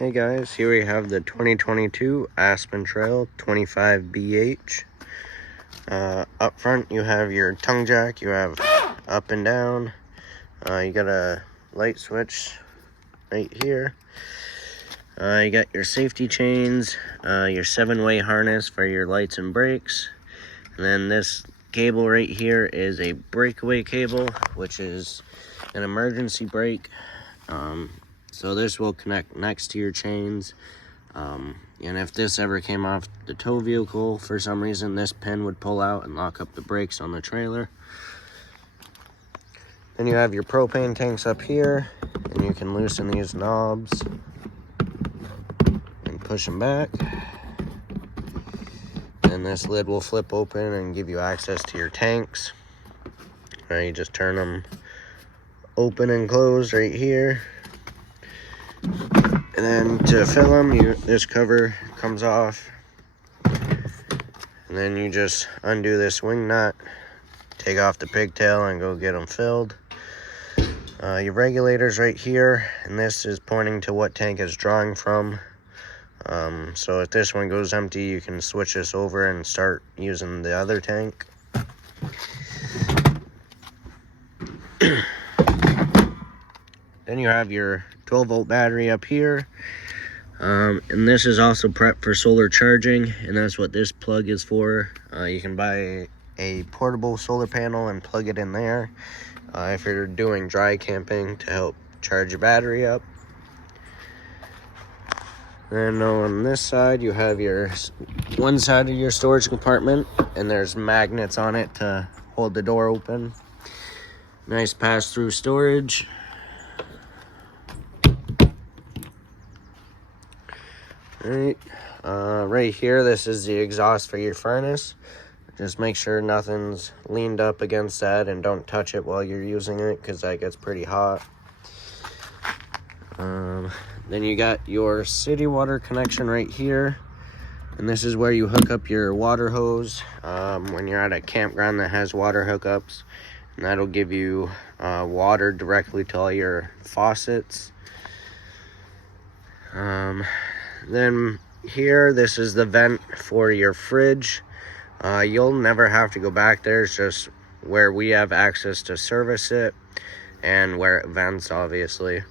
Hey guys, here we have the 2022 Aspen Trail 25BH. Up front you have your tongue jack, you have up and down. You got a light switch right here. You got your safety chains, your 7-way harness for your lights and brakes. And then this cable right here is a breakaway cable, which is an emergency brake. So this will connect next to your chains. And if this ever came off the tow vehicle for some reason, this pin would pull out and lock up the brakes on the trailer. Then you have your propane tanks up here, and you can loosen these knobs and push them back. And this lid will flip open and give you access to your tanks. You just turn them open and close right here. And then to fill them, this cover comes off. And then you just undo this wing nut, take off the pigtail, and go get them filled. Your regulator's right here, and this is pointing to what tank it's drawing from. So if this one goes empty, you can switch this over and start using the other tank. Then you have your 12-volt battery up here. And this is also prepped for solar charging, and that's what this plug is for. You can buy a portable solar panel and plug it in there if you're doing dry camping to help charge your battery up. Then on this side, you have your one side of your storage compartment, and there's magnets on it to hold the door open. Nice pass-through storage. Right here, this is the exhaust for your furnace. Just make sure nothing's leaned up against that, and don't touch it while you're using it, because that gets pretty hot. Then you got your city water connection right here, and this is where you hook up your water hose when you're at a campground that has water hookups, and that'll give you water directly to all your faucets. Then here, this is the vent for your fridge. You'll never have to go back there. It's just where we have access to service it and where it vents, obviously.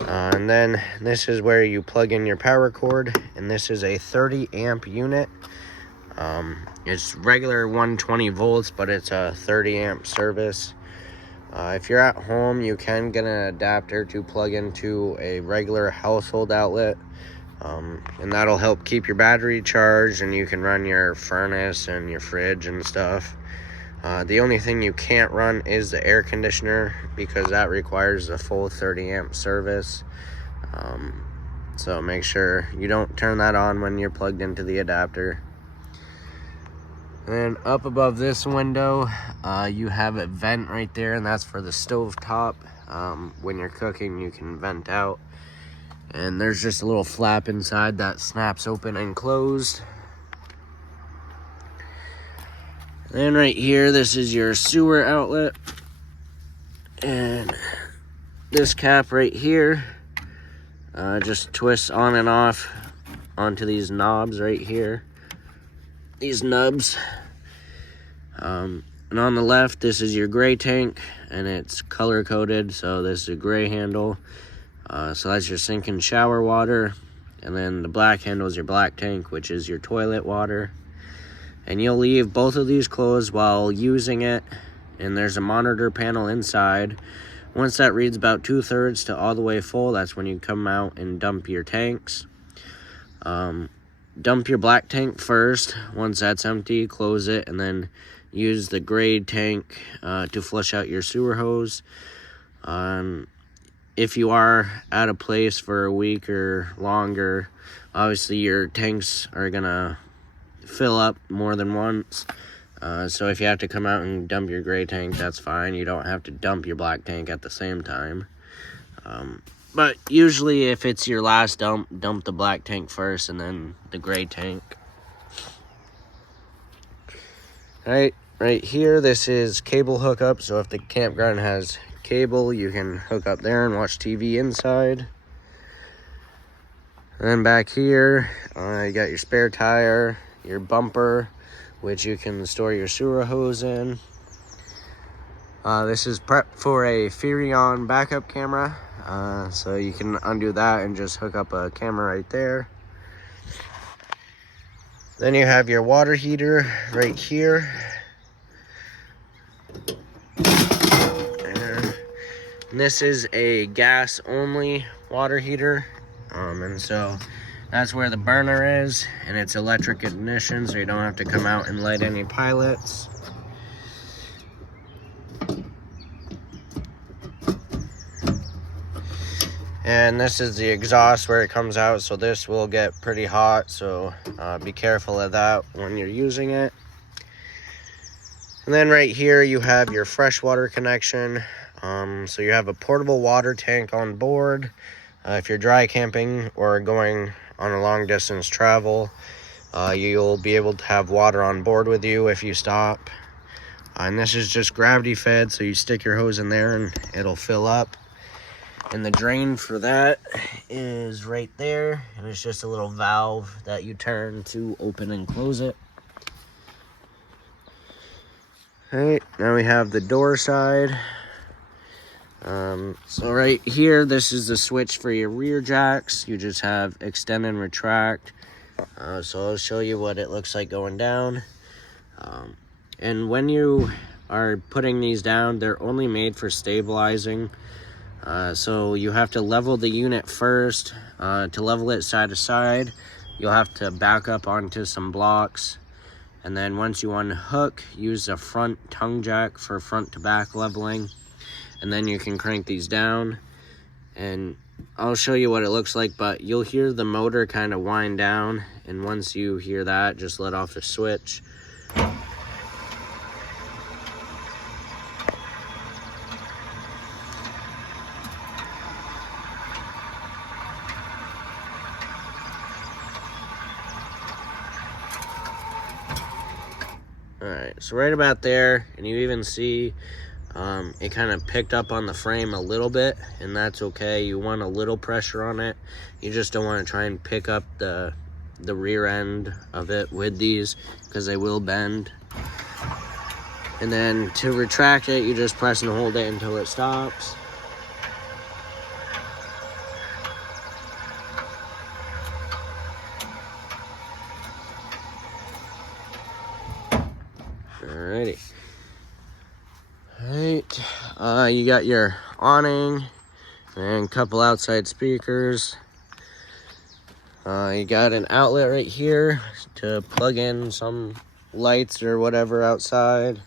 And then this is where you plug in your power cord, and this is a 30 amp unit. It's regular 120 volts, but it's a 30 amp service. If you're at home, you can get an adapter to plug into a regular household outlet, and that'll help keep your battery charged, and you can run your furnace and your fridge and stuff. The only thing you can't run is the air conditioner, because that requires a full 30 amp service. So make sure you don't turn that on when you're plugged into the adapter. And then up above this window, you have a vent right there, and that's for the stove top. When you're cooking, you can vent out. And there's just a little flap inside that snaps open and closed. Then right here, this is your sewer outlet. And this cap right here just twists on and off onto these knobs right here. These nubs. And on the left, this is your gray tank, and it's color coded, so this is a gray handle. So that's your sink and shower water. And then the black handle is your black tank, which is your toilet water. And you'll leave both of these closed while using it, and there's a monitor panel inside. Once that reads about 2/3 to all the way full, that's when you come out and dump your tanks. Dump your black tank first. Once that's empty, close it, and then use the gray tank to flush out your sewer hose. If you are at a place for a week or longer, obviously your tanks are gonna fill up more than once. So if you have to come out and dump your gray tank, that's fine. You don't have to dump your black tank at the same time. But usually if it's your last dump the black tank first and then the gray tank. Right here, this is cable hookup. So if the campground has cable, you can hook up there and watch TV inside. And then back here, you got your spare tire, your bumper, which you can store your sewer hose in. This is prep for a Furion backup camera. So you can undo that and just hook up a camera right there. Then you have your water heater right here. And this is a gas only water heater. And so that's where the burner is, and it's electric ignition, so you don't have to come out and light any pilots. And this is the exhaust where it comes out, so this will get pretty hot, so be careful of that when you're using it. And then right here you have your freshwater connection. So you have a portable water tank on board. If you're dry camping or going on a long distance travel, you'll be able to have water on board with you if you stop. And this is just gravity fed, so you stick your hose in there and it'll fill up. And the drain for that is right there, and it's just a little valve that you turn to open and close it. Alright, now we have the door side. So right here, this is the switch for your rear jacks. You just have extend and retract. So I'll show you what it looks like going down. And when you are putting these down, they're only made for stabilizing. So you have to level the unit first. To level it side to side, you'll have to back up onto some blocks. And then once you unhook, use the front tongue jack for front to back leveling. And then you can crank these down. And I'll show you what it looks like, but you'll hear the motor kind of wind down. And once you hear that, just let off the switch. Alright, so right about there, and you even see it kind of picked up on the frame a little bit, and that's okay. You want a little pressure on it. You just don't want to try and pick up the rear end of it with these, because they will bend. And then to retract it, you just press and hold it until it stops. Alrighty. Alright, you got your awning and a couple outside speakers. You got an outlet right here to plug in some lights or whatever outside.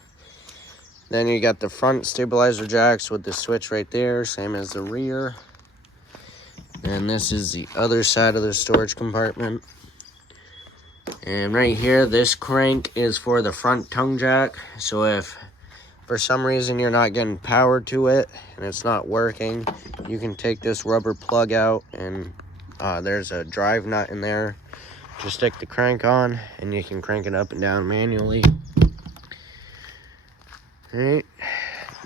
Then you got the front stabilizer jacks with the switch right there, same as the rear. And this is the other side of the storage compartment. And right here, this crank is for the front tongue jack. So if for some reason you're not getting power to it and it's not working, you can take this rubber plug out, and there's a drive nut in there to stick the crank on, and you can crank it up and down manually. Alright,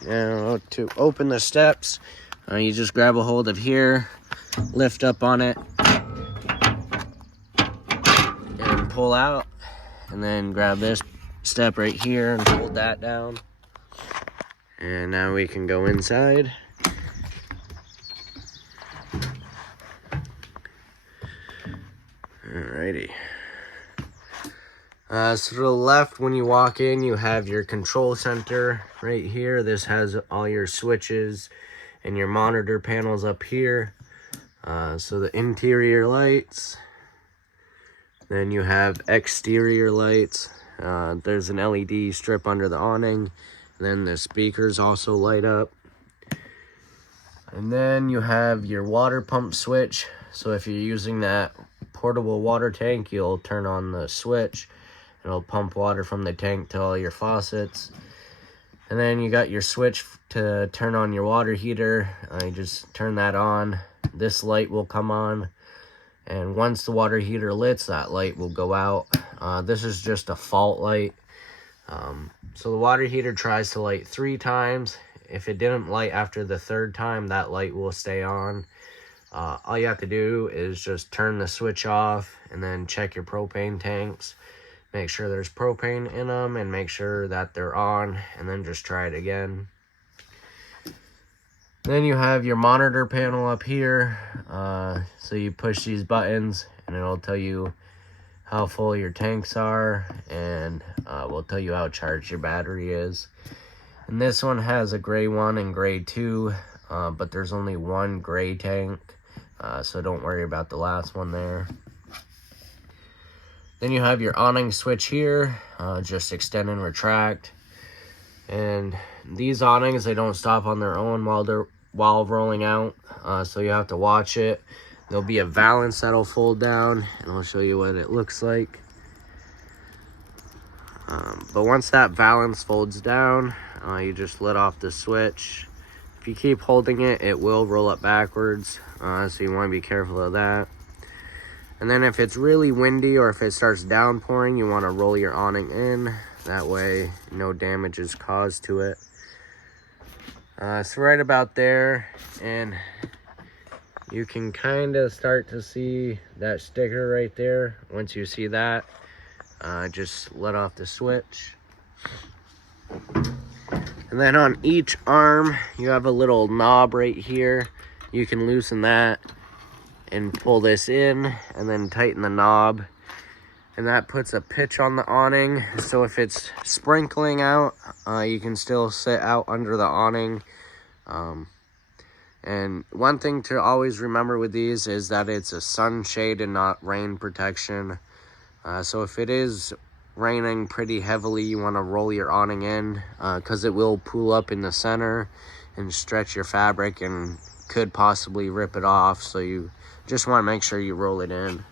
now to open the steps, you just grab a hold of here, lift up on it, and pull out, and then grab this step right here and hold that down. And now we can go inside. Alrighty. So to the left, when you walk in, you have your control center right here. This has all your switches and your monitor panels up here. So the interior lights. Then you have exterior lights. There's an LED strip under the awning. Then the speakers also light up. And then you have your water pump switch. So if you're using that portable water tank, you'll turn on the switch. It'll pump water from the tank to all your faucets. And then you got your switch to turn on your water heater. You just turn that on. This light will come on. And once the water heater lit, that light will go out. This is just a fault light. So the water heater tries to light 3 times. If it didn't light after the 3rd time, that light will stay on. All you have to do is just turn the switch off and then check your propane tanks. Make sure there's propane in them and make sure that they're on, and then just try it again. Then you have your monitor panel up here. So you push these buttons and it'll tell you how full your tanks are, and will tell you how charged your battery is. And this one has a gray one and gray two, but there's only one gray tank, so don't worry about the last one there. Then you have your awning switch here, just extend and retract. And these awnings, they don't stop on their own while rolling out, so you have to watch it. There'll be a valance that'll fold down, and I'll show you what it looks like. But once that valance folds down, you just let off the switch. If you keep holding it, it will roll up backwards, so you want to be careful of that. And then if it's really windy or if it starts downpouring, you want to roll your awning in. That way, no damage is caused to it. So right about there, and you can kind of start to see that sticker right there. Once you see that, just let off the switch. And then on each arm, you have a little knob right here. You can loosen that and pull this in and then tighten the knob. And that puts a pitch on the awning. So if it's sprinkling out, you can still sit out under the awning. And one thing to always remember with these is that it's a sunshade and not rain protection. So if it is raining pretty heavily, you want to roll your awning in, because it will pull up in the center and stretch your fabric and could possibly rip it off. So you just want to make sure you roll it in.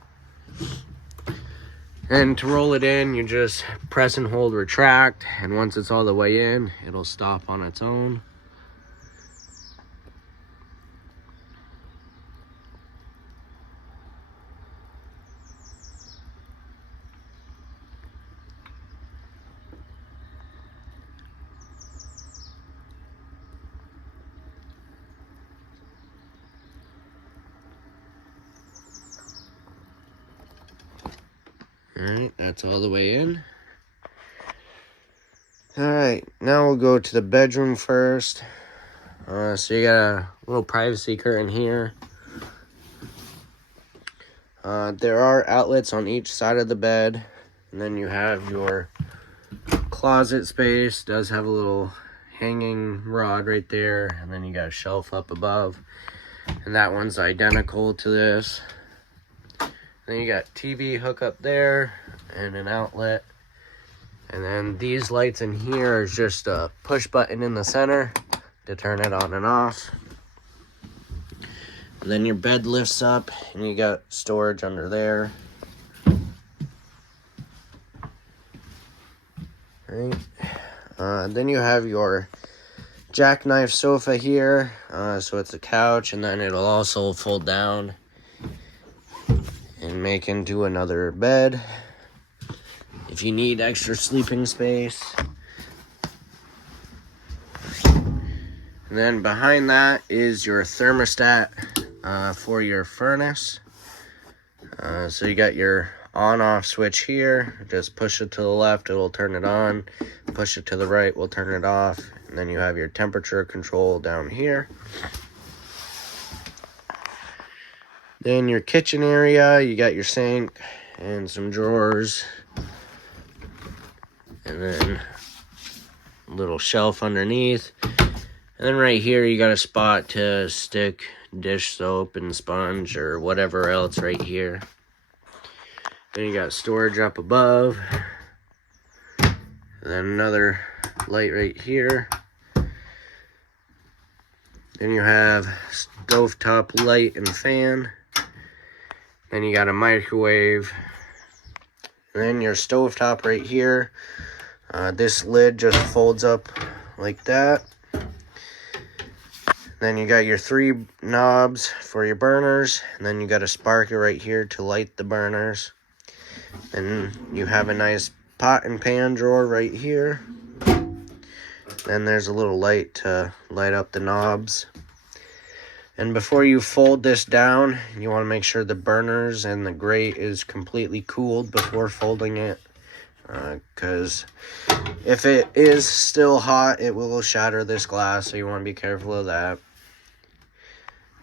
And to roll it in, you just press and hold retract, and once it's all the way in, it'll stop on its own. Alright, that's all the way in. Alright, now we'll go to the bedroom first. So you got a little privacy curtain here. There are outlets on each side of the bed. And then you have your closet space. Does have a little hanging rod right there. And then you got a shelf up above. And that one's identical to this. Then you got TV hook up there and an outlet. And then these lights in here is just a push button in the center to turn it on and off. And then your bed lifts up and you got storage under there. Right. Then you have your jackknife sofa here. So it's a couch, and then it'll also fold down and make into another bed if you need extra sleeping space. And then behind that is your thermostat for your furnace. So you got your on-off switch here. Just push it to the left, it'll turn it on. Push it to the right, we'll turn it off. And then you have your temperature control down here. Then your kitchen area, you got your sink and some drawers. And then a little shelf underneath. And then right here, you got a spot to stick dish soap and sponge or whatever else right here. Then you got storage up above. And then another light right here. Then you have stovetop light and fan. Then you got a microwave. And then your stovetop right here. This lid just folds up like that. Then you got your 3 knobs for your burners. And then you got a sparker right here to light the burners. And you have a nice pot and pan drawer right here. Then there's a little light to light up the knobs. And before you fold this down, you want to make sure the burners and the grate is completely cooled before folding it. Because if it is still hot, it will shatter this glass, so you want to be careful of that.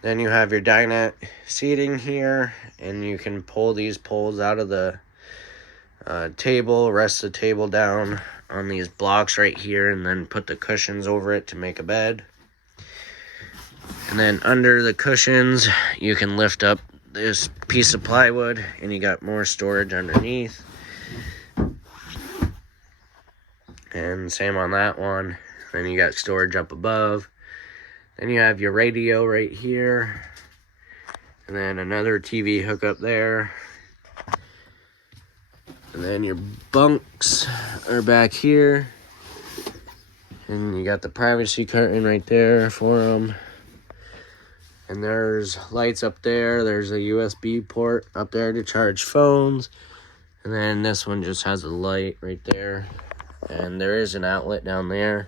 Then you have your dinette seating here, and you can pull these poles out of the table, rest the table down on these blocks right here, and then put the cushions over it to make a bed. And then under the cushions, you can lift up this piece of plywood, and you got more storage underneath. And same on that one. Then you got storage up above. Then you have your radio right here. And then another TV hookup there. And then your bunks are back here. And you got the privacy curtain right there for them. And there's lights up there. There's a USB port up there to charge phones. And then this one just has a light right there. And there is an outlet down there.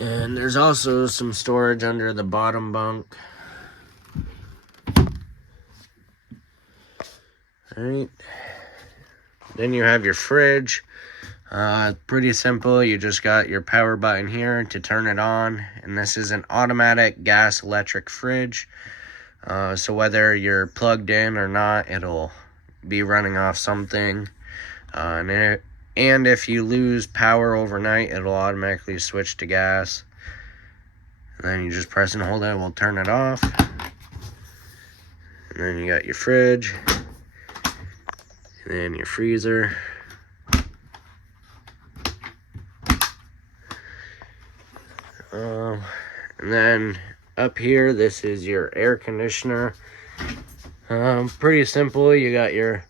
And there's also some storage under the bottom bunk. Alright. Then you have your fridge. Pretty simple. You just got your power button here to turn it on. And this is an automatic gas electric fridge. So whether you're plugged in or not, it'll be running off something. And if you lose power overnight, it'll automatically switch to gas. And then you just press and hold it, we'll turn it off. And then you got your fridge. And then your freezer. And then up here, this is your air conditioner. Pretty simple. You got your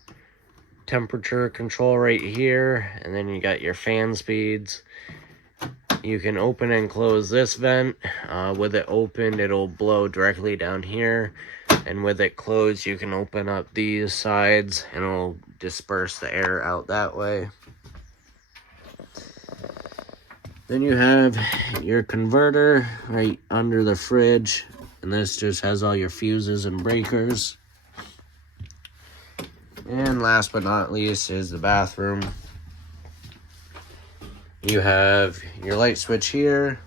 temperature control right here, and then you got your fan speeds. You can open and close this vent. With it opened, it'll blow directly down here, and with it closed, you can open up these sides and it'll disperse the air out that way. Then you have your converter right under the fridge, and this just has all your fuses and breakers. And last but not least is the bathroom. You have your light switch here,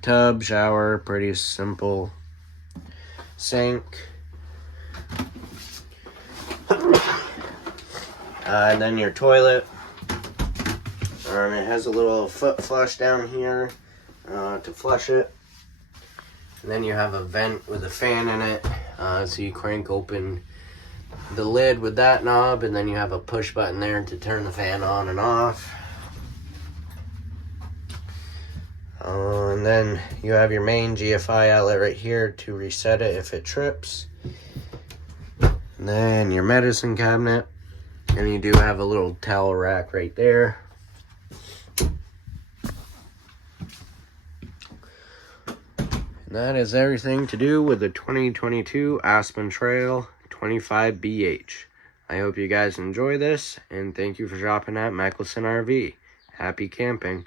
tub, shower, pretty simple, sink, and then your toilet. It has a little foot flush down here to flush it. And then you have a vent with a fan in it, so you crank open the lid with that knob, and then you have a push button there to turn the fan on and off. And then you have your main GFI outlet right here to reset it if it trips. And then your medicine cabinet, and you do have a little towel rack right there. And that is everything to do with the 2022 Aspen Trail 25BH. I hope you guys enjoy this, and thank you for shopping at Mickelson RV. Happy camping.